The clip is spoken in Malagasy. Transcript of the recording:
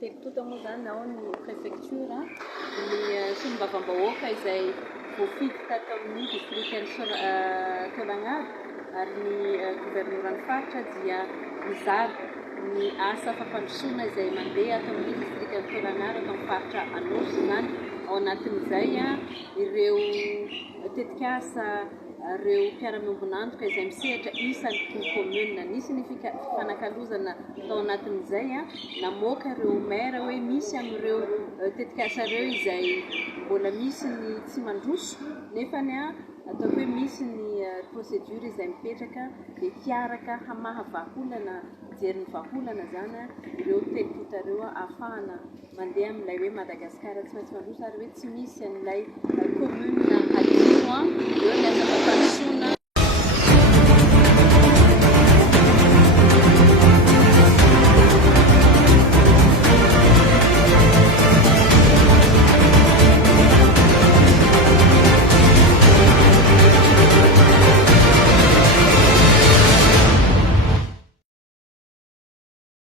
telotota moa zany ao ny préfecture ny solombavam-bahoaka izay voafidy tato amin'ny distrikt'ny Taolagnaro ary ny gouvernoran'ny faritra dia mizary ny asa fampandrosoana izay mandeha ato amin'ny distrikt'ny Taolagnaro ato amin'ny faritra Anosy zany. Ao anatin'izay ireo tetikasa ireo mpiara-miombonantoka izay misehatra isan'ny commune nisy ny fifanakalozana tao anatin'izay namoaka ireo maire hoe misy amin'ireo tetikasa ireo izay mbola misy ny tsy mandroso nefany atao hoe misy ny procédure izay mipetraka dia tiaraka hamaha vahaolana jerin'ny vahaolana zany ireo telotota ireo ahafahana mandeha amin'ilay hoe Madagasikara tsy maintsy mandroso ary hoe tsy misy an'ilay commune adio eo ny asa